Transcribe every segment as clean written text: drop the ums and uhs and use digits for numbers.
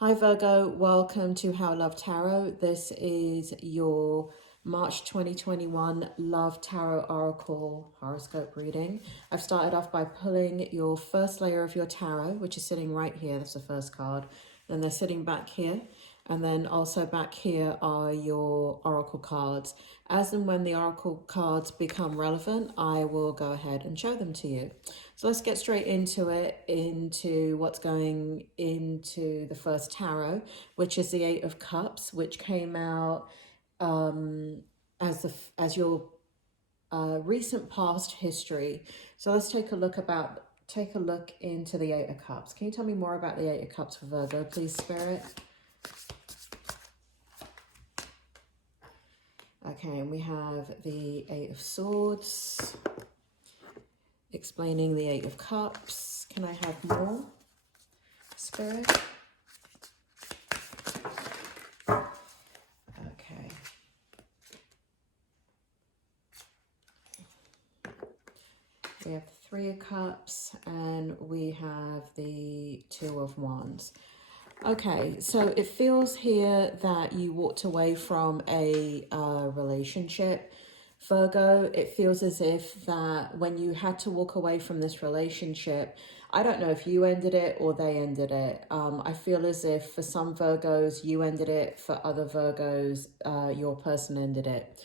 Hi Virgo, welcome to How Love Tarot. This is your March 2021 Love Tarot Oracle horoscope reading. I've started off by pulling your first layer of your tarot, which is sitting right here. That's the first card. Then they're sitting back here. And then also back here are your oracle cards. As and when the oracle cards become relevant, I will go ahead and show them to you. So let's get straight into it, into what's going into the first tarot, which is the Eight of Cups, which came out as your recent past history. So let's take a look into the Eight of Cups. Can you tell me more about the Eight of Cups for Virgo, please, Spirit? Okay, and we have the Eight of Swords, explaining the Eight of Cups. Can I have more, Spirit? Okay. We have the Three of Cups, and we have the Two of Wands. Okay, so it feels here that you walked away from a relationship, Virgo. It feels as if that when you had to walk away from this relationship, I don't know if you ended it or they ended it. I feel as if for some Virgos, you ended it. For other Virgos, your person ended it.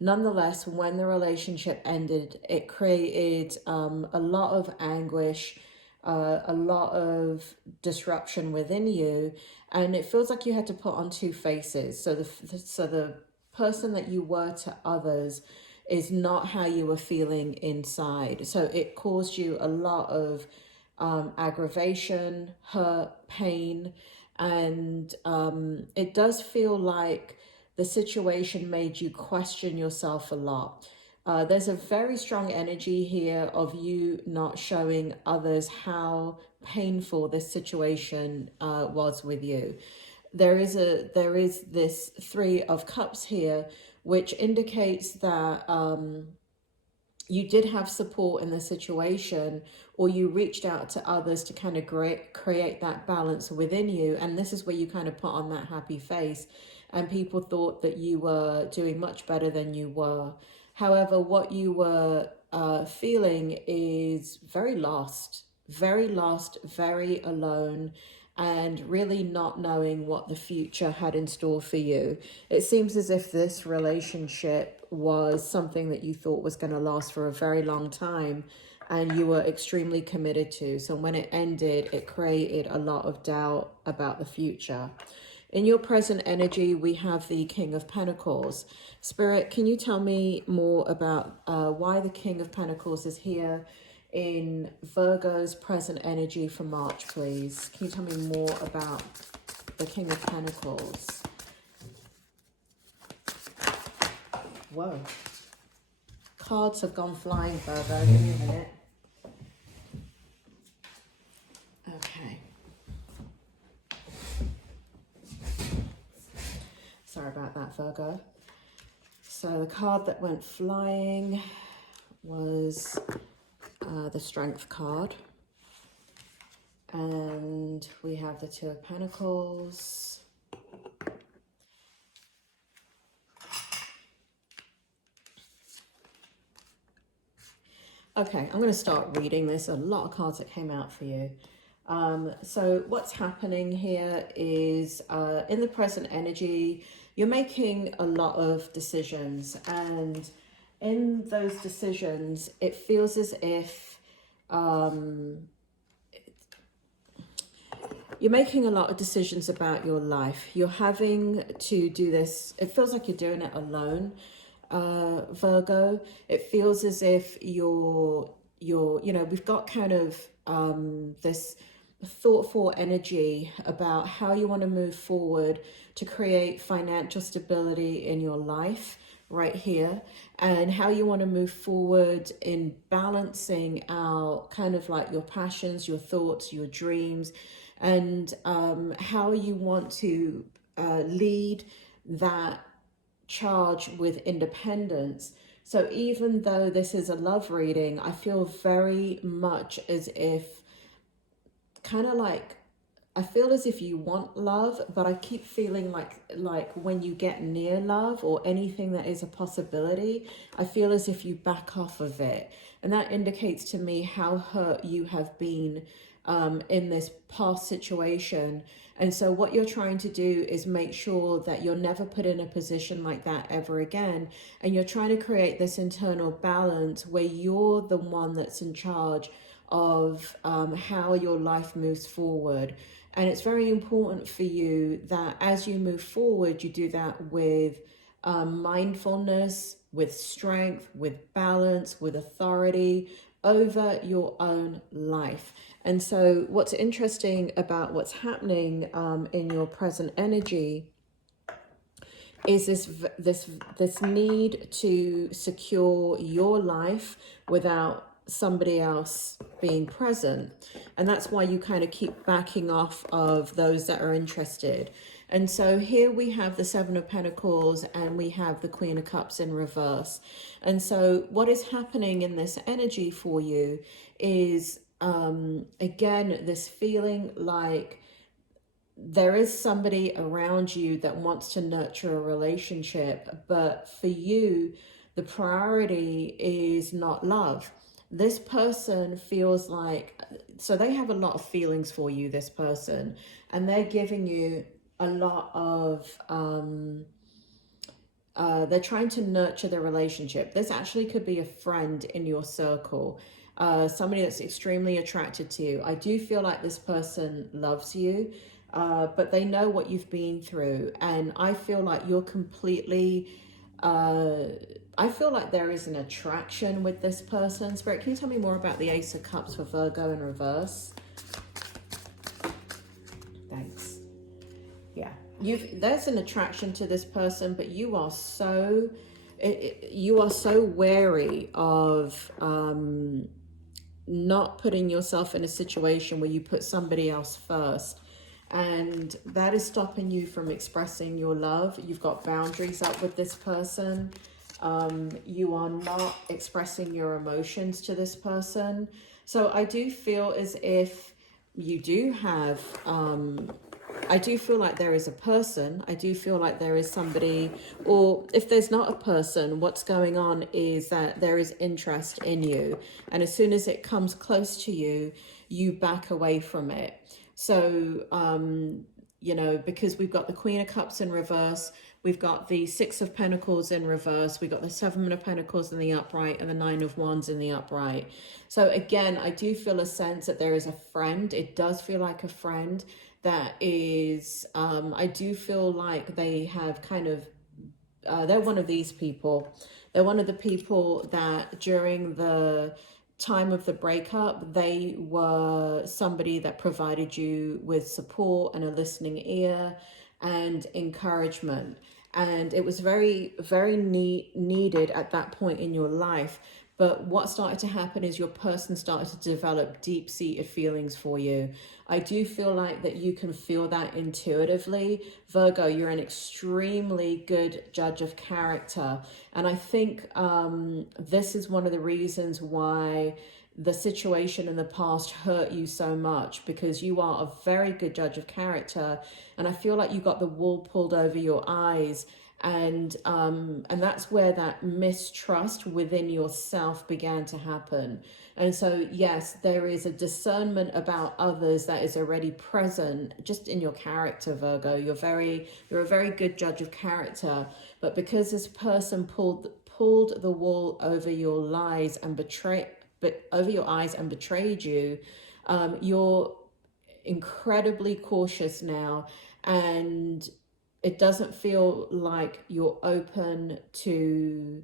Nonetheless, when the relationship ended, it created a lot of anguish, a lot of disruption within you, and it feels like you had to put on two faces. So the person that you were to others is not how you were feeling inside. So it caused you a lot of aggravation, hurt, pain, and it does feel like the situation made you question yourself a lot. There's a very strong energy here of you not showing others how painful this situation was with you. There is this Three of Cups here, which indicates that you did have support in the situation, or you reached out to others to kind of create that balance within you. And this is where you kind of put on that happy face, and people thought that you were doing much better than you were. However, what you were feeling is very lost, very alone, and really not knowing what the future had in store for you. It seems as if this relationship was something that you thought was going to last for a very long time, and you were extremely committed to. So when it ended, it created a lot of doubt about the future. In your present energy, we have the King of Pentacles. Spirit, can you tell me more about why the King of Pentacles is here in Virgo's present energy for March, please? Can you tell me more about the King of Pentacles? Whoa. Cards have gone flying, Virgo. Give me a minute. Okay. Sorry about that, Virgo. So the card that went flying was the Strength card. And we have the Two of Pentacles. Okay, I'm going to start reading this. A lot of cards that came out for you. So what's happening here is in the present energy, you're making a lot of decisions, and in those decisions, it feels as if you're making a lot of decisions about your life. You're having to do this. It feels like you're doing it alone, Virgo. It feels as if you're we've got kind of this thoughtful energy about how you want to move forward to create financial stability in your life right here, and how you want to move forward in balancing out kind of like your passions, your thoughts, your dreams, and how you want to lead that charge with independence. So even though this is a love reading, I feel very much as if kind of like I feel as if you want love, but I keep feeling like when you get near love or anything that is a possibility, I feel as if you back off of it. And that indicates to me how hurt you have been in this past situation. And so what you're trying to do is make sure that you're never put in a position like that ever again. And you're trying to create this internal balance where you're the one that's in charge of how your life moves forward. And it's very important for you that as you move forward, you do that with mindfulness, with strength, with balance, with authority over your own life. And so what's interesting about what's happening in your present energy is this need to secure your life without somebody else being present. And that's why you kind of keep backing off of those that are interested. And so here we have the Seven of Pentacles and we have the Queen of Cups in reverse. And so what is happening in this energy for you is, again, this feeling like there is somebody around you that wants to nurture a relationship, but for you, the priority is not love. This person feels like, so they have a lot of feelings for you, this person, and they're giving you a lot of, they're trying to nurture the relationship. This actually could be a friend in your circle, somebody that's extremely attracted to you. I do feel like this person loves you, but they know what you've been through. And I feel like you're completely, I feel like there is an attraction with this person. Spirit, can you tell me more about the Ace of Cups for Virgo in reverse? Thanks. Yeah, there's an attraction to this person, but you are so wary of not putting yourself in a situation where you put somebody else first. And that is stopping you from expressing your love. You've got boundaries up with this person. You are not expressing your emotions to this person. So I do feel as if you do have, I do feel like there is a person. I do feel like there is somebody, or if there's not a person, what's going on is that there is interest in you. And as soon as it comes close to you, you back away from it. So, you know, because we've got the Queen of Cups in reverse, we've got the Six of Pentacles in reverse, we've got the Seven of Pentacles in the upright, and the Nine of Wands in the upright. So again, I do feel a sense that there is a friend. It does feel like a friend that is, I do feel like they have kind of, they're one of these people. They're one of the people that during the time of the breakup, they were somebody that provided you with support and a listening ear and encouragement. And it was very, very needed at that point in your life. But what started to happen is your person started to develop deep-seated feelings for you. I do feel like that you can feel that intuitively. Virgo, you're an extremely good judge of character. And I think this is one of the reasons why the situation in the past hurt you so much, because you are a very good judge of character. And I feel like you got the wool pulled over your eyes. And that's where that mistrust within yourself began to happen. And so, yes, there is a discernment about others that is already present just in your character, Virgo. You're a very good judge of character. But because this person pulled the wool over your lies and over your eyes and betrayed you, you're incredibly cautious now, and it doesn't feel like you're open to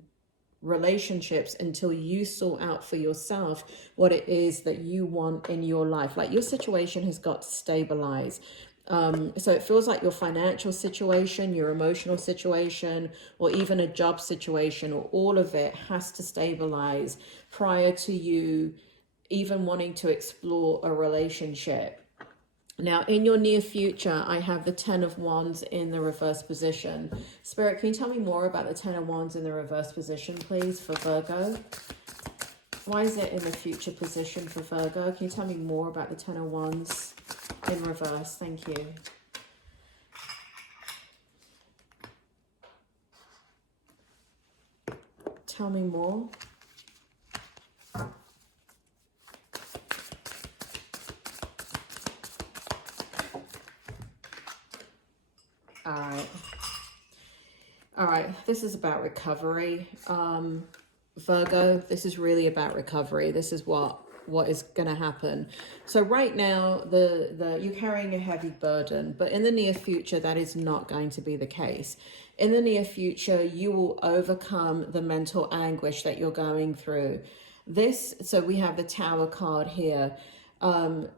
relationships until you sort out for yourself what it is that you want in your life. Like, your situation has got to stabilize. So it feels like your financial situation, your emotional situation, or even a job situation, or all of it has to stabilize prior to you even wanting to explore a relationship. Now, in your near future, I have the Ten of Wands in the reverse position. Spirit, can you tell me more about the Ten of Wands in the reverse position, please, for Virgo? Why is it in the future position for Virgo? Can you tell me more about the Ten of Wands in reverse. Thank you. Tell me more. All right, this is about recovery. Virgo, this is really about recovery. This is what is going to happen. So right now, you're carrying a heavy burden, but in the near future, that is not going to be the case. In the near future, you will overcome the mental anguish that you're going through. So we have the Tower card here. And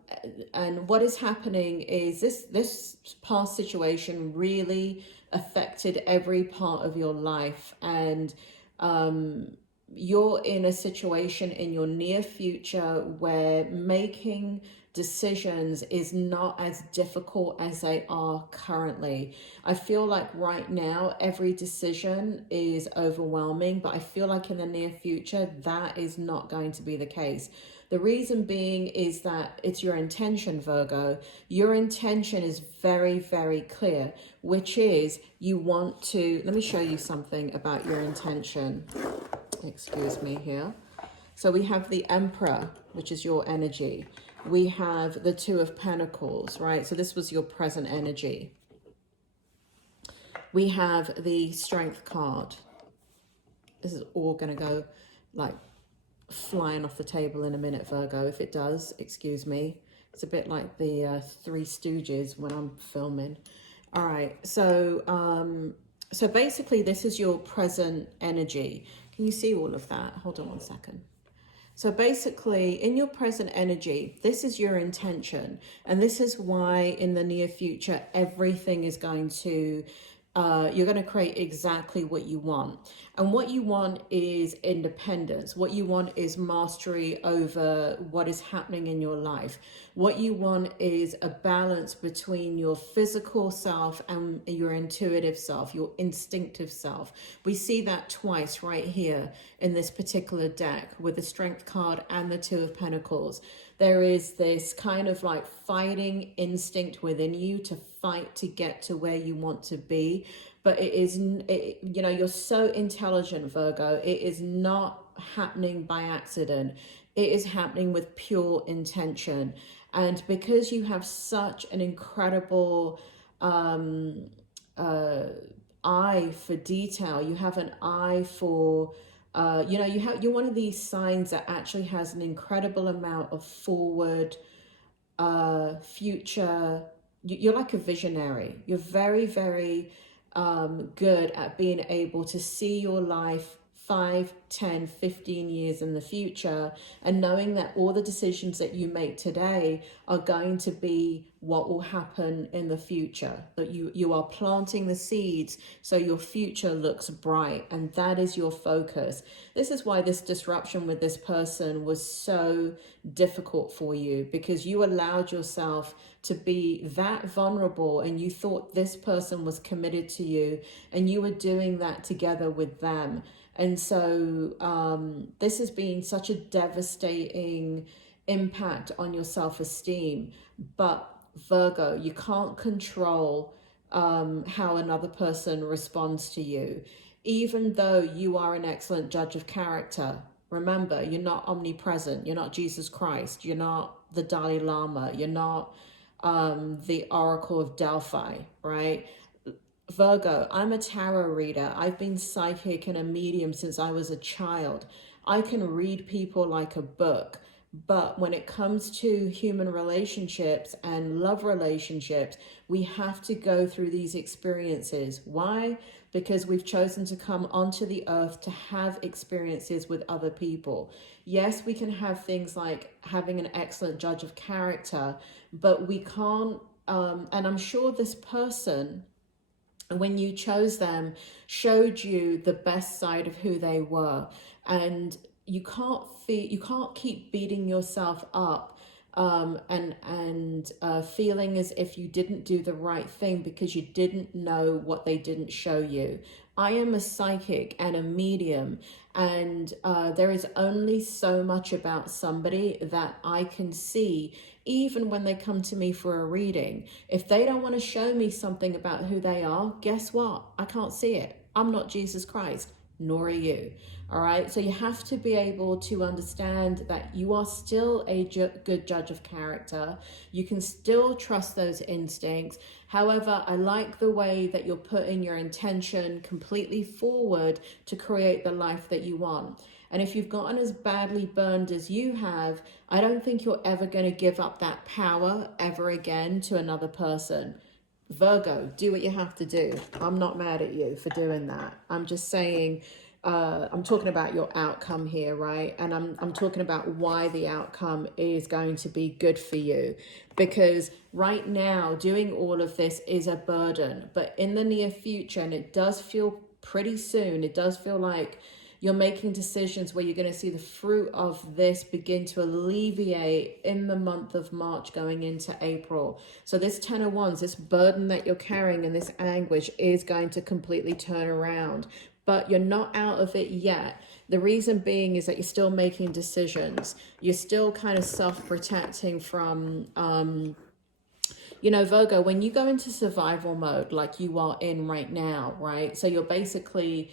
what is happening is this past situation really affected every part of your life, and you're in a situation in your near future where making decisions is not as difficult as they are currently. I feel like right now every decision is overwhelming, but I feel like in the near future that is not going to be the case. The reason being is that it's your intention, Virgo. Your intention is very, very clear, which is you want to, let me show you something about your intention. Excuse me here. So we have the Emperor, which is your energy. We have the Two of Pentacles, right? So this was your present energy. We have the Strength card. This is all going to go like flying off the table in a minute, Virgo. If it does, excuse me. It's a bit like the Three Stooges when I'm filming. All right, so so basically this is your present energy. Can you see all of that? Hold on one second. So basically in your present energy, this is your intention, and this is why in the near future everything is going to you're going to create exactly what you want. And what you want is independence. What you want is mastery over what is happening in your life. What you want is a balance between your physical self and your intuitive self, your instinctive self. We see that twice right here in this particular deck with the Strength card and the Two of Pentacles. There is this kind of like fighting instinct within you to fight to get to where you want to be. But you know, you're so intelligent, Virgo. It is not happening by accident. It is happening with pure intention. And because you have such an incredible eye for detail, you have an eye for you know, you're one of these signs that actually has an incredible amount of forward future. You're like a visionary. You're very, very good at being able to see your life 5, 10, 15 years in the future, and knowing that all the decisions that you make today are going to be what will happen in the future. That you are planting the seeds so your future looks bright, and that is your focus. This is why this disruption with this person was so difficult for you, because you allowed yourself to be that vulnerable, and you thought this person was committed to you, and you were doing that together with them. And so this has been such a devastating impact on your self-esteem. But Virgo, you can't control how another person responds to you, even though you are an excellent judge of character. Remember, you're not omnipresent. You're not Jesus Christ. You're not the Dalai Lama. You're not the Oracle of Delphi, right? Virgo, I'm a tarot reader. I've been psychic and a medium since I was a child. I can read people like a book. But when it comes to human relationships and love relationships, we have to go through these experiences. Why? Because we've chosen to come onto the earth to have experiences with other people. Yes, we can have things like having an excellent judge of character, but we can't, and I'm sure this person, when you chose them, showed you the best side of who they were. And you can't keep beating yourself up and feeling as if you didn't do the right thing because you didn't know what they didn't show you. I am a psychic and a medium, and there is only so much about somebody that I can see, even when they come to me for a reading. If they don't want to show me something about who they are, guess what? I can't see it. I'm not Jesus Christ, nor are you. All right, so you have to be able to understand that you are still a good judge of character. You can still trust those instincts. However, I like the way that you're putting your intention completely forward to create the life that you want. And if you've gotten as badly burned as you have, I don't think you're ever going to give up that power ever again to another person. Virgo, do what you have to do. I'm not mad at you for doing that. I'm just saying, I'm talking about your outcome here, right? And I'm talking about why the outcome is going to be good for you. Because right now, doing all of this is a burden. But in the near future, and it does feel pretty soon, it does feel like you're making decisions where you're going to see the fruit of this begin to alleviate in the month of March going into April. So this 10 of Wands, this burden that you're carrying and this anguish is going to completely turn around. But you're not out of it yet. The reason being is that you're still making decisions. You're still kind of self-protecting from, you know, Virgo, when you go into survival mode like you are in right now, right? So you're basically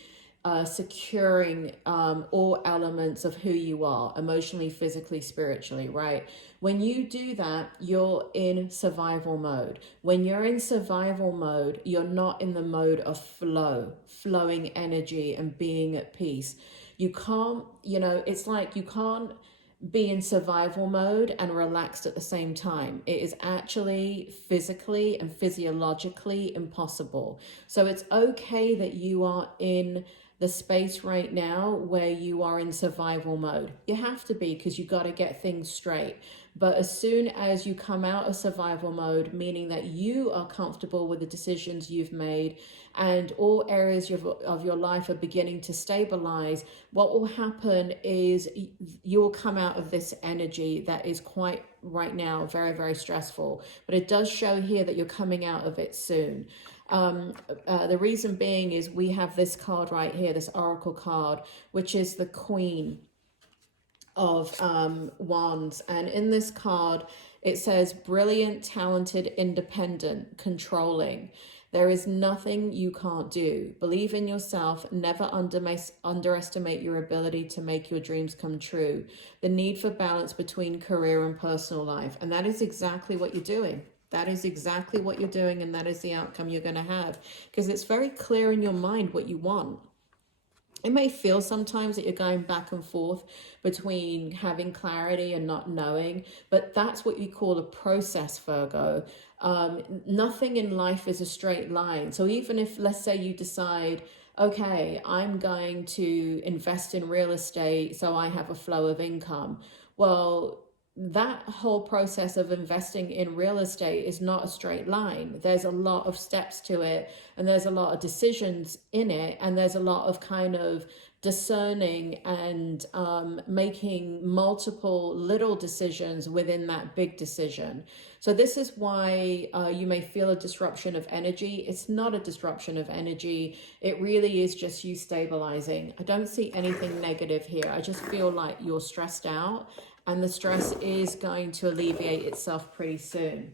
securing all elements of who you are, emotionally, physically, spiritually, right? When you do that, you're in survival mode. When you're in survival mode, you're not in the mode of flowing energy and being at peace. You can't, you know, it's like you can't be in survival mode and relaxed at the same time. It is actually physically and physiologically impossible. So it's okay that you are in the space right now where you are in survival mode. You have to be, because you got to get things straight. But as soon as you come out of survival mode, meaning that you are comfortable with the decisions you've made and all areas of your life are beginning to stabilize, what will happen is you will come out of this energy that is quite right now very, very stressful. But it does show here that you're coming out of it soon. The reason being is we have this card right here, this oracle card, which is the Queen of Wands. And in this card, it says brilliant, talented, independent, controlling. There is nothing you can't do. Believe in yourself. Never underestimate your ability to make your dreams come true. The need for balance between career and personal life. And that is exactly what you're doing. That is exactly what you're doing, and that is the outcome you're going to have, because it's very clear in your mind what you want. It may feel sometimes that you're going back and forth between having clarity and not knowing, but that's what we call a process, Virgo. Nothing in life is a straight line. So even if, let's say, you decide, okay, I'm going to invest in real estate so I have a flow of income. Well, that whole process of investing in real estate is not a straight line. There's a lot of steps to it, and there's a lot of decisions in it, and there's a lot of kind of discerning and making multiple little decisions within that big decision. So this is why you may feel a disruption of energy. It's not a disruption of energy. It really is just you stabilizing. I don't see anything negative here. I just feel like you're stressed out, and the stress is going to alleviate itself pretty soon.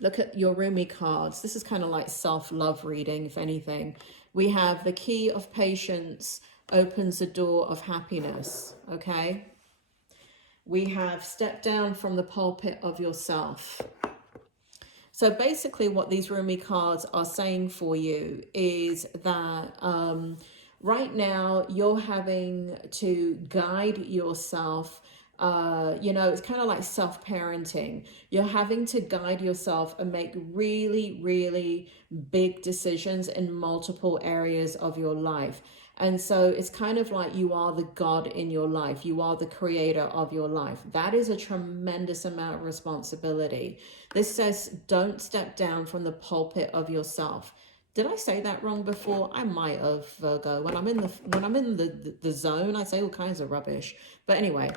Look at your Rumi cards. This is kind of like self-love reading, if anything. We have the key of patience opens the door of happiness, okay? We have step down from the pulpit of yourself. So basically what these Rumi cards are saying for you is that right now you're having to guide yourself. You know, it's kind of like self-parenting. You're having to guide yourself and make really, really big decisions in multiple areas of your life. And so it's kind of like you are the God in your life. You are the creator of your life. That is a tremendous amount of responsibility. This says, don't step down from the pulpit of yourself. Did I say that wrong before? I might have, Virgo. When I'm in the zone, I say all kinds of rubbish. But anyway,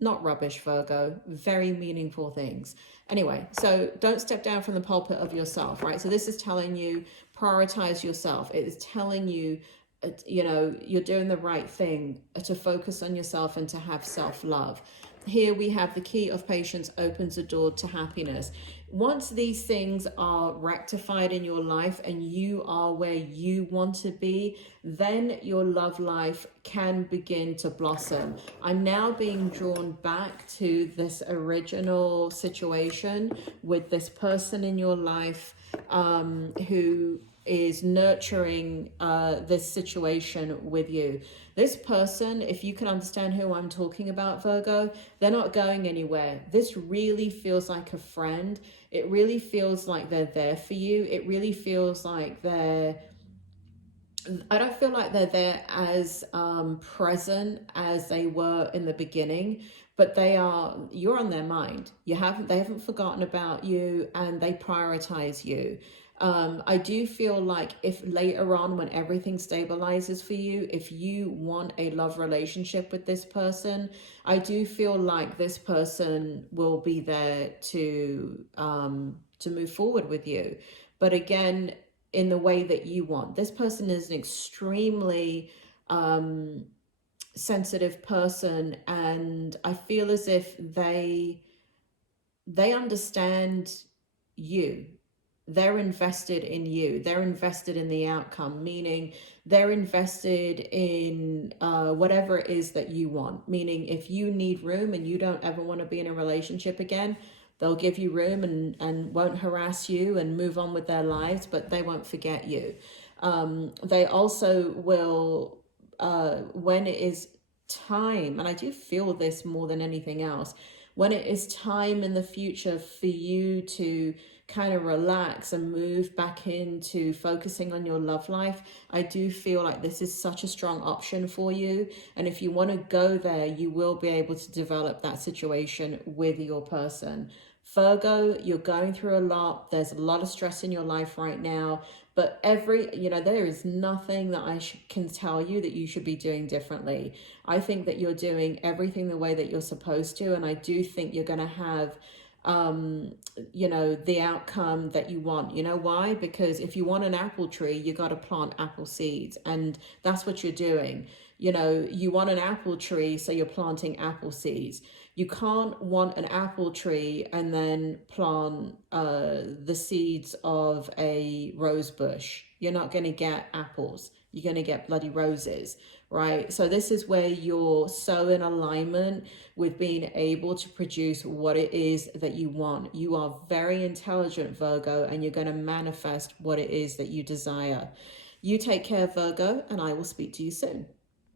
not rubbish, Virgo, very meaningful things. Anyway, so don't step down from the pulpit of yourself, right? So this is telling you, prioritize yourself. It is telling you, you know, you're doing the right thing to focus on yourself and to have self-love. Here we have the key of patience opens a door to happiness. Once these things are rectified in your life and you are where you want to be, then your love life can begin to blossom. I'm now being drawn back to this original situation with this person in your life who is nurturing this situation with you. This person, if you can understand who I'm talking about, Virgo, they're not going anywhere. This really feels like a friend. It really feels like they're there for you. It really feels like I don't feel like they're there as present as they were in the beginning, but you're on their mind. They haven't forgotten about you, and they prioritize you. I do feel like if later on, when everything stabilizes for you, if you want a love relationship with this person, I do feel like this person will be there to move forward with you. But again, in the way that you want. This person is an extremely sensitive person, and I feel as if they understand you. They're invested in you. They're invested in the outcome, meaning they're invested in whatever it is that you want. Meaning if you need room and you don't ever want to be in a relationship again, they'll give you room and won't harass you and move on with their lives, but they won't forget you. They also will, when it is time, and I do feel this more than anything else, when it is time in the future for you to kind of relax and move back into focusing on your love life, I do feel like this is such a strong option for you. And if you want to go there, you will be able to develop that situation with your person. Virgo, you're going through a lot. There's a lot of stress in your life right now, but there is nothing that I can tell you that you should be doing differently. I think that you're doing everything the way that you're supposed to. And I do think you're going to have the outcome that you want. You know why? Because if you want an apple tree, you got to plant apple seeds, and that's what you're doing. You want an apple tree, so you're planting apple seeds. You can't want an apple tree and then plant the seeds of a rose bush. You're not going to get apples. You're going to get bloody roses, right? So this is where you're so in alignment with being able to produce what it is that you want. You are very intelligent, Virgo, and you're going to manifest what it is that you desire. You take care, Virgo, and I will speak to you soon.